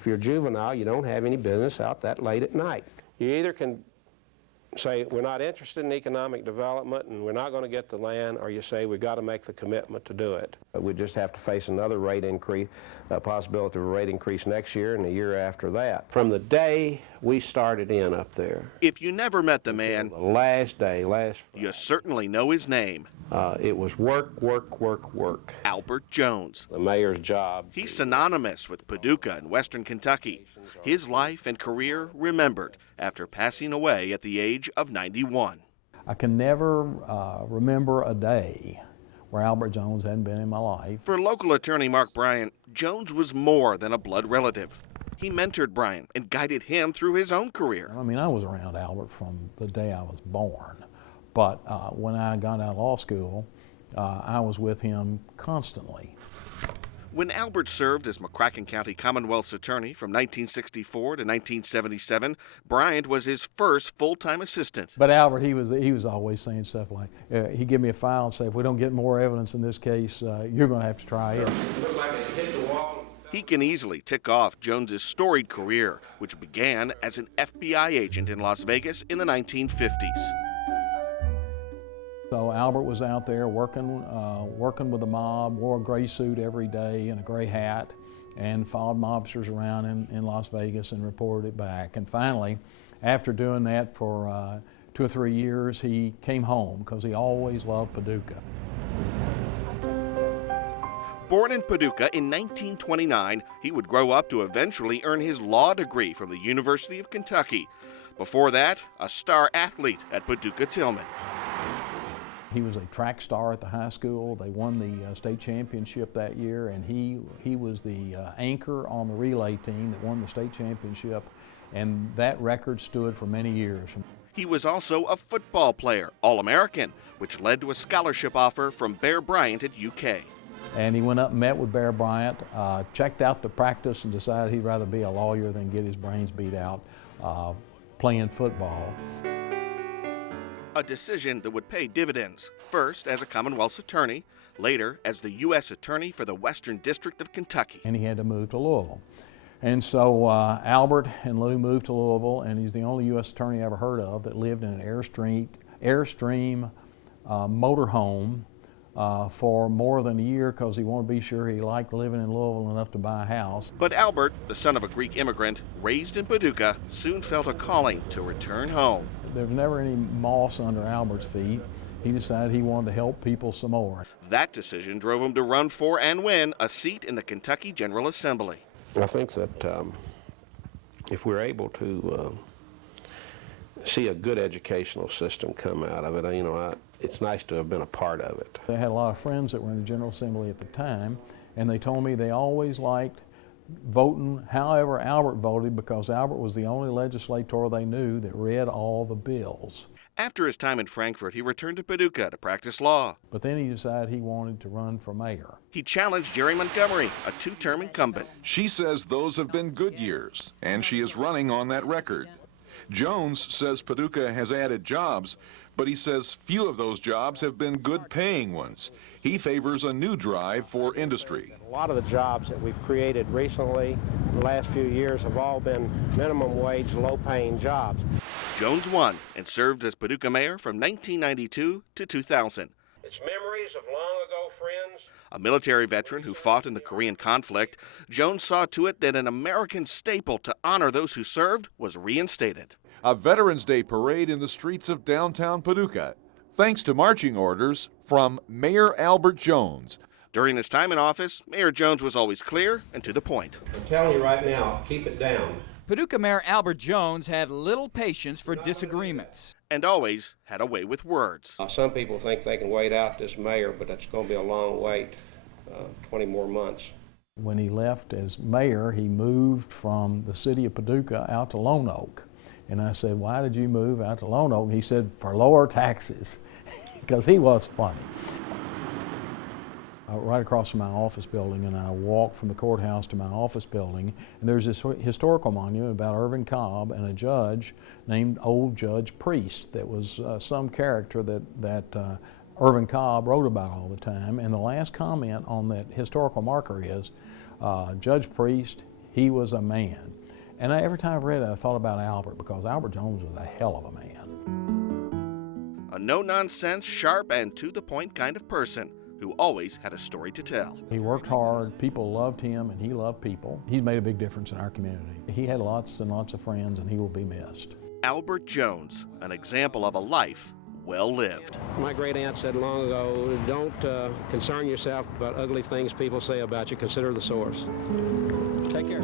If you're a juvenile, you don't have any business out that late at night. You either can say we're not interested in economic development and we're not going to get the land, or you say we've got to make the commitment to do it. We just have to face another rate increase, a possibility of a rate increase next year and the year after that. From the day we started in up there. If you never met the man, The last day, you certainly know his name. it was work, work, work, work. Albert Jones. The mayor's job. He's synonymous with Paducah in western Kentucky. His life and career remembered after passing away at the age of 91. I can never remember a day where Albert Jones hadn't been in my life. For local attorney Mark Bryant, Jones was more than a blood relative. He mentored Bryant and guided him through his own career. I mean, I was around Albert from the day I was born, but when I got out of law school, I was with him constantly. When Albert served as McCracken County Commonwealth's attorney from 1964 to 1977, Bryant was his first full-time assistant. But Albert, he was always saying stuff like, he'd give me a file and say, if we don't get more evidence in this case, you're going to have to try it. He can easily tick off Jones's storied career, which began as an FBI agent in Las Vegas in the 1950s. So Albert was out there working with the mob, wore a gray suit every day and a gray hat, and followed mobsters around in Las Vegas and reported it back. And finally, after doing that for 2 or 3 years, he came home because he always loved Paducah. Born in Paducah in 1929, he would grow up to eventually earn his law degree from the University of Kentucky. Before that, a star athlete at Paducah-Tillman. He was a track star at the high school. They won the state championship that year, and he was the anchor on the relay team that won the state championship, and that record stood for many years. He was also a football player, All-American, which led to a scholarship offer from Bear Bryant at UK. And he went up and met with Bear Bryant, checked out the practice, and decided he'd rather be a lawyer than get his brains beat out playing football. A decision that would pay dividends, first as a Commonwealth's attorney, later as the U.S. Attorney for the Western District of Kentucky. And he had to move to Louisville. And so Albert and Lou moved to Louisville, and he's the only U.S. attorney I ever heard of that lived in an Airstream motorhome for more than a year because he wanted to be sure he liked living in Louisville enough to buy a house. But Albert, the son of a Greek immigrant raised in Paducah, soon felt a calling to return home. There was never any moss under Albert's feet. He decided he wanted to help people some more. That decision drove him to run for and win a seat in the Kentucky General Assembly. I think that if we're able to see a good educational system come out of it, it's nice to have been a part of it. I had a lot of friends that were in the General Assembly at the time, and they told me they always liked voting however Albert voted because Albert was the only legislator they knew that read all the bills. After his time in Frankfort, he returned to Paducah to practice law. But then he decided he wanted to run for mayor. He challenged Jerry Montgomery, a 2-term incumbent. She says those have been good years, and she is running on that record. Jones says Paducah has added jobs, but he says few of those jobs have been good-paying ones. He favors a new drive for industry. A lot of the jobs that we've created recently, in the last few years, have all been minimum wage, low-paying jobs. Jones won and served as Paducah mayor from 1992 to 2000. It's memories of long-ago friends. A military veteran who fought in the Korean conflict, Jones saw to it that an American staple to honor those who served was reinstated. A Veterans Day parade in the streets of downtown Paducah, thanks to marching orders from Mayor Albert Jones. During his time in office, Mayor Jones was always clear and to the point. I'm telling you right now, keep it down. Paducah Mayor Albert Jones had little patience for disagreements. And always had a way with words. Some people think they can wait out this mayor, but that's going to be a long wait, 20 more months. When he left as mayor, he moved from the city of Paducah out to Lone Oak. And I said, why did you move out to Lone Oak? And he said, for lower taxes, because he was funny. Right across from my office building, and I walked from the courthouse to my office building, and there's this historical monument about Irvin Cobb and a judge named Old Judge Priest that was some character that Irvin Cobb wrote about all the time. And the last comment on that historical marker is, Judge Priest, He was a man. And every time I read it, I thought about Albert, because Albert Jones was a hell of a man. A no-nonsense, sharp, and to-the-point kind of person who always had a story to tell. He worked hard, people loved him, and he loved people. He's made a big difference in our community. He had lots and lots of friends, and he will be missed. Albert Jones, an example of a life well lived. My great aunt said long ago, don't concern yourself about ugly things people say about you. Consider the source. Take care.